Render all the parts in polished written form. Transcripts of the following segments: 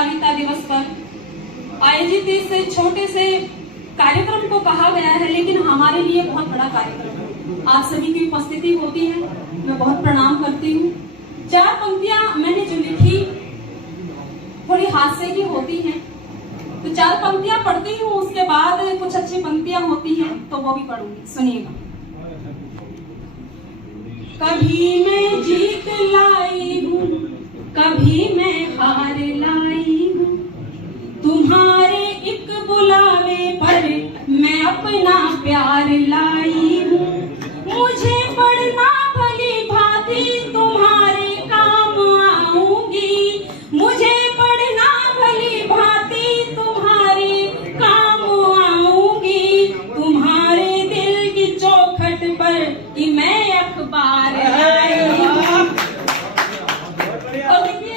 कविता दिवस पर आयोजित इस छोटे से कार्यक्रम को कहा गया है, लेकिन हमारे लिए बहुत बड़ा कार्यक्रम है। आप सभी की उपस्थिति होती है, मैं बहुत प्रणाम करती हूँ। 4 पंक्तियां मैंने जो लिखी थोड़ी हास्य की होती हैं, तो 4 पंक्तियां पढ़ती हूँ, उसके बाद कुछ अच्छी पंक्तियां होती हैं तो वो भी पढ़ूंगी, सुनिएगा। कभी मैं जीत लाई हूँ, कभी मैं हार लाई हूँ, तुम्हारे एक बुलावे पर मैं अपना प्यार लाई हूँ। मुझे पढ़ना भली भांति तुम्हारे काम आऊंगी, मुझे पढ़ना भली भांति तुम्हारे काम आऊंगी। तुम्हारे दिल की चौखट पर कि मैं अखबार लाई हूँ। और देखिए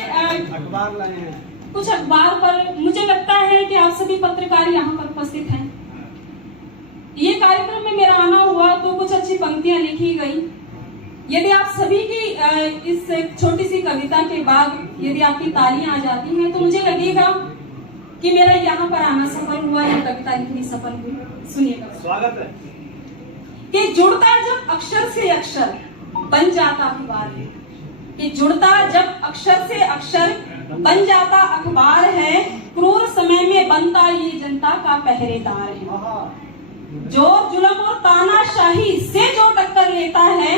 अखबार लाए हैं, कुछ अखबार पर मुझे लगता है कि आप सभी पत्रकार यहाँ पर उपस्थित हैं। ये कार्यक्रम में मेरा आना हुआ तो कुछ अच्छी पंक्तियां लिखी गई। यदि आप सभी की इस छोटी सी कविता के बाद यदि आपकी तालियां आ जाती हैं तो मुझे लगेगा कि मेरा यहाँ पर आना सफल हुआ, यह कविता लिखनी सफल हुई। सुनिएगा, स्वागत है। कि जुड़ता जब अक्षर से अक्षर बन जाता अखबार है, कि जुड़ता जब अक्षर से अक्षर बन जाता अखबार है, क्रूर समय में बनता ये जनता का पहरेदार है। जो जुल्म और तानाशाही से जो टक्कर लेता है,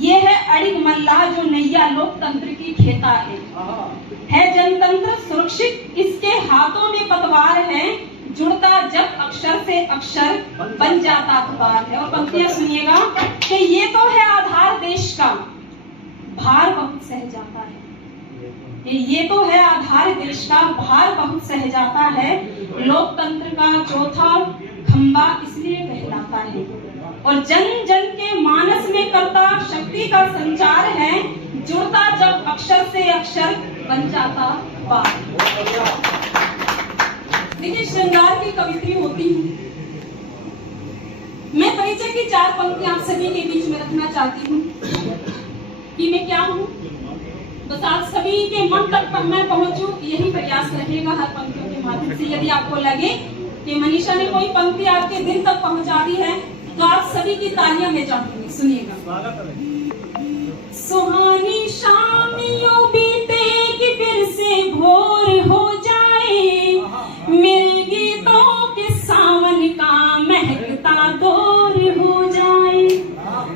ये है अड़िग मल्लाह जो नैया लोकतंत्र की खेता है जनतंत्र सुरक्षित इसके हाथों में पतवार है। जुड़ता जब अक्षर से अक्षर बन जाता अखबार है। और पंक्तियां सुनिएगा कि ये तो है आधार देश का, भार बहुत सह जाता है। ये तो है आधार देश का, भार बहुत सह जाता है। लोकतंत्र का चौथा खंबा इसलिए कहलाता है, और जन जन के मानस में करता शक्ति का संचार है। जुड़ता जब अक्षर से अक्षर बन जाता बात। देखिए, श्रृंगार की कवित्री होती हूँ मैं। परिचय की 4 पंक्तियां आप सभी के बीच में रखना चाहती हूँ कि मैं क्या हूँ, बस आप सभी के मन तक मैं पहुंचूं, यही प्रयास रहेगा हर पंक्तियों के माध्यम से। यदि आपको लगे कि मनीषा ने कोई पंक्ति आपके दिल तक पहुंचा दी है तो आप सभी की तालियां मैं चाहूंगी। सुनिएगा। सुहानी शाम यूं बीते कि फिर से भोर हो जाए, मेरे गीतों के सावन का महकता दौर हो जाए।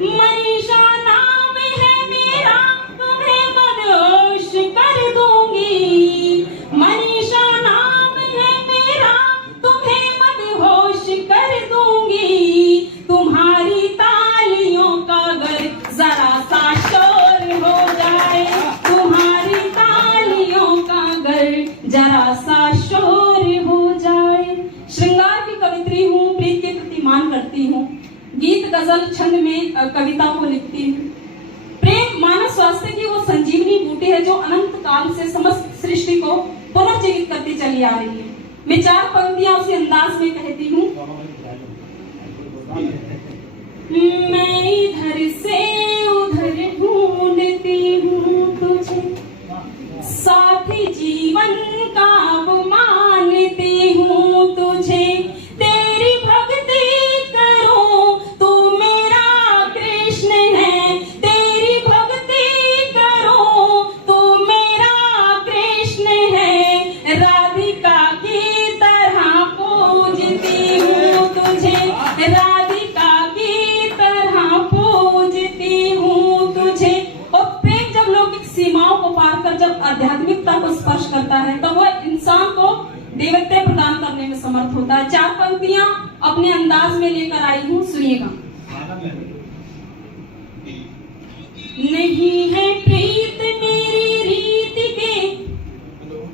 मनीषा नाम है मेरा, तुम्हें मदहोश कर दूंगी। मनीषा नाम है मेरा, तुम्हें मदहोश कर दूंगी। तुम्हारी तालियों का अगर जरा सा शोर हो जाए, तुम्हारी तालियों का अगर जरा सा शोर हो जाए। श्रृंगार की कवित्री हूँ, प्रीत के प्रति मान करती हूँ, गीत गजल छंद में कविता को लिखती हूँ। प्रेम मानव स्वास्थ्य की वो संजीवनी बूटी है जो अनंत काल से समस्त सृष्टि को पुनर्जीवित करती चली आ रही है। मैं 4 पंक्तियां उसी अंदाज में कहती हूँ। मैं इधर से उधर ढूंढती हूँ तुझे, साथी जीवन का अब मानती हूँ तुझे। तेरी भक्ति करूं तू मेरा कृष्ण है, तेरी भक्ति करूं तू मेरा कृष्ण है। राधिका की तरह पूजती हूँ तुझे, राधिका की तरह पूजती हूँ तुझे। और प्रेम जब लौकिक सीमाओं को पार कर जब आध्यात्मिकता को स्पर्श करता है तो वह इंसान को देवत्व प्रदान करने में समर्थ होता है। 4 पंक्तियां अपने अंदाज में लेकर आई हूँ, सुनिएगा। नहीं है प्रीत मेरी रीत के,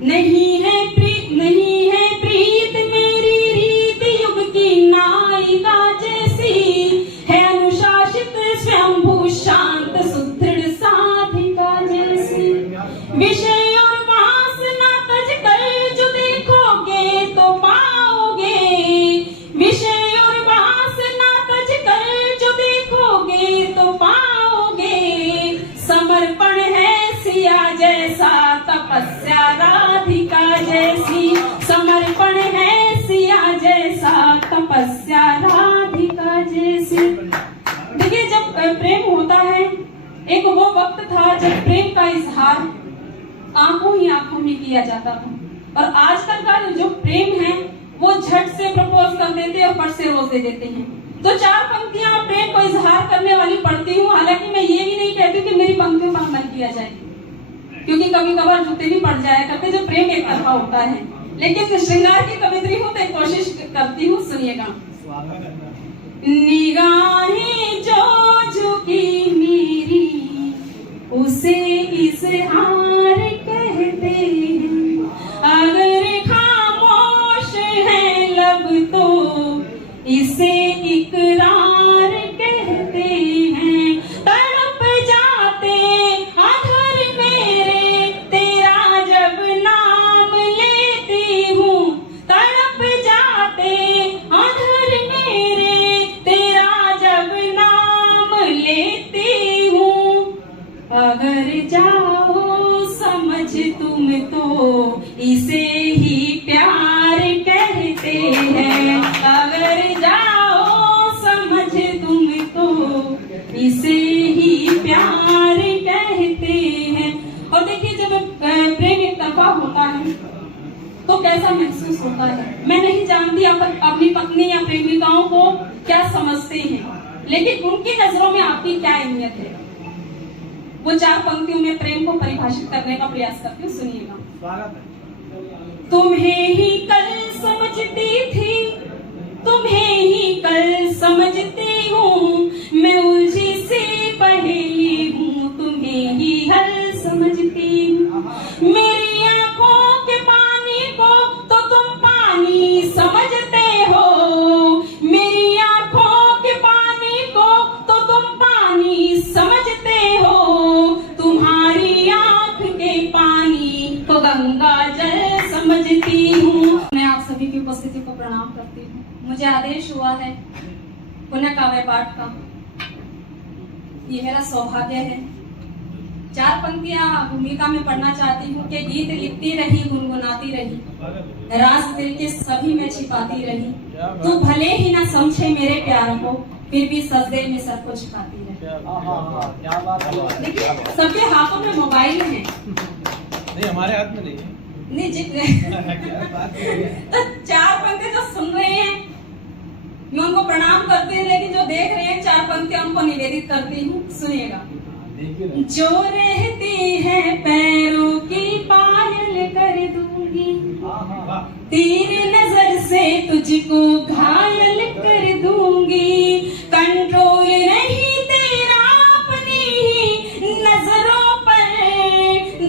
नहीं है प्रीत, नहीं है प्रीत मेरी रीत युग की नायिका जैसी है, अनुशासित स्वयंभू शांत सुदृढ़ साधिका जैसी। विषय और वासना तज कर जो देखोगे तो पाओगे, विषय और वासना तज कर जो देखोगे तो पाओगे। समर्पण है सिया जैसा तपस्या राधिका आंखों ही आंखों में किया जाता था। और आजकल का जो प्रेम है वो झट से प्रपोज कर देते हैं और फट से रोज दे देते हैं। तो 4 पंक्तियां प्रेम को इजहार करने वाली पढ़ती हूँ। हालांकि मैं ये भी नहीं कहती कि मेरी पंक्तियों पर अमल किया जाए, क्योंकि कभी कभार जूते भी पड़ जाया करते जो प्रेम एक तरफा होता है। लेकिन श्रृंगार की कवित्री हूँ तो कोशिश करती हूँ, सुनिएगा। निगाहें जो झुकी मेरी उसे इजहार कहते हैं, अगर खामोश है लब तो इसे इकरार कहते हैं। तड़प जाते अधर मेरे तेरा जब नाम लेती हूँ, तड़प जाते अधर मेरे तेरा जब नाम लेती हूँ। अगर जाओ समझ तुम तो इसे ही प्यार कहते हैं, अगर जाओ समझ तुम तो इसे ही प्यार कहते हैं। और देखिए जब प्रेम एक तरफा होता है तो कैसा महसूस होता है। मैं नहीं जानती आप अपनी पत्नी या प्रेमिकाओं को क्या समझते हैं, लेकिन उनकी नजरों में आपकी क्या अहमियत है, वो 4 पंक्तियों में प्रेम को परिभाषित करने का प्रयास करती हूँ, सुनिएगा। तुम्हें ही कल समझती थी, तुम्हें ही कल समझती हूँ, मैं उलझी सी पहेली हूँ, तुम्हें ही हल समझती हूँ। मेरी आंखों के पानी को तो तुम पानी समझते हो, मेरी आंखों के पानी को तो तुम पानी समझते हो, तुम्हारी आंख के पानी को गंगा जल समझती हूँ। मैं आप सभी की उपस्थिति को प्रणाम करती हूँ। मुझे आदेश हुआ है पुनः काव्य पाठ का, ये मेरा सौभाग्य है। 4 पंक्तियां भूमिका में पढ़ना चाहती हूँ कि गीत लिखती रही गुनगुनाती रही, राज दिल के सभी में छिपाती रही, तू भले ही ना समझे मेरे प्यार को, फिर भी सजदे में सर को झुकाती रही। देखिए सबके हाथों में मोबाइल है, नहीं हमारे हाथ में नहीं है। नहीं जी तो 4 पंक्ति जो सुन रहे हैं मैं उनको प्रणाम करती हूँ, लेकिन जो देख रहे हैं 4 पंक्तियां उनको निवेदित करती हूँ, सुनिएगा। जो रहती है पैरों की पायल कर दूंगी, तेरी नजर से तुझको घायल कर दूंगी, कंट्रोल नहीं तेरा अपनी ही नजरों पर,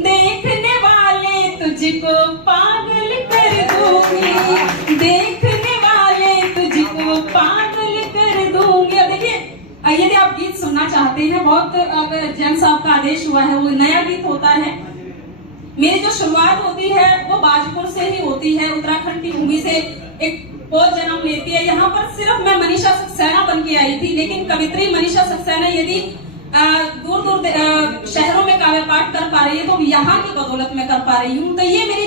देखने वाले तुझको पागल कर दूंगी, देखने वाले तुझको पागल कर दूंगी। अब देखिए यदि आप गीत सुनना चाहते हैं, बहुत अगर जैन साहब का आदेश हुआ है, वो नया गीत होता है। मेरी जो शुरुआत होती है वो बाजपुर से ही होती है, उत्तराखंड की भूमि से एक पौध जन्म लेती है। यहाँ पर सिर्फ मैं मनीषा सक्सेना बन के आई थी, लेकिन कवित्री मनीषा सक्सेना यदि दूर दूर शहरों में काव्य पाठ कर पा रही है तो यहाँ की बदौलत में कर पा रही हूँ। तो ये मेरी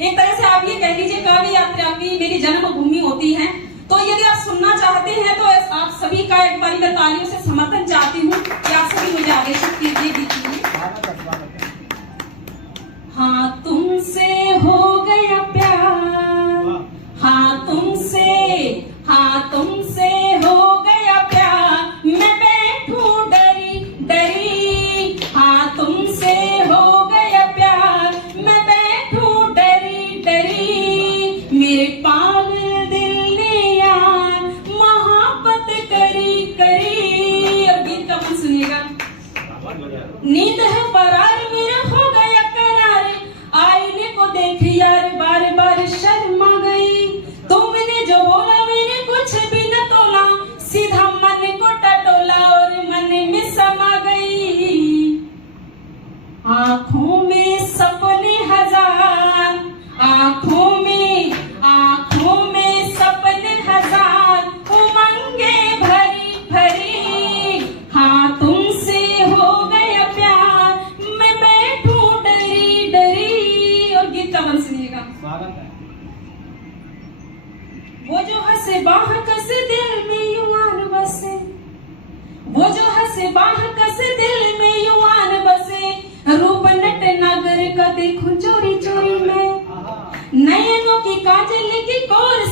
एक तरह से आप ये कह लीजिए काव्य यात्रा की मेरी जन्मभूमि होती है। तो यदि आप सुनना चाहते हैं तो आप सभी का एक बार मैं तालियों से समर्थन चाहती हूँ कि आप सभी मुझे आदेशित कीजिए दीजिए। हाँ तुमसे हो गया प्यार, हाँ तुमसे हो गया प्यार, मैं बैठूं डरी डरी, हाँ तुमसे हो गया प्यार, मैं बैठूं डरी डरी, मेरे पागल दिल ने यार मोहब्बत करी करी। और गीत का मन सुनिएगा। नींद है फरार मेरा हो गया करार, आईने को देख यार बार बार शर्मा गई, तुमने जो बोला मैंने कुछ भी न तोला, सीधा मन को टटोला और मन में समा गई। आंखों में सपने हजार, आंखों में सपने हजार, उमंगे भरी भरी, हाँ तुमसे हो गया प्यार, मैं बैठूं डरी डरी। और गीत का मन सुनिएगा। वो जो हंसे बाह कसे दिल में युवान बसे, वो जो हंसे बाह कसे दिल में युवान बसे, रूप नट नागर का देखो की काजल की कोर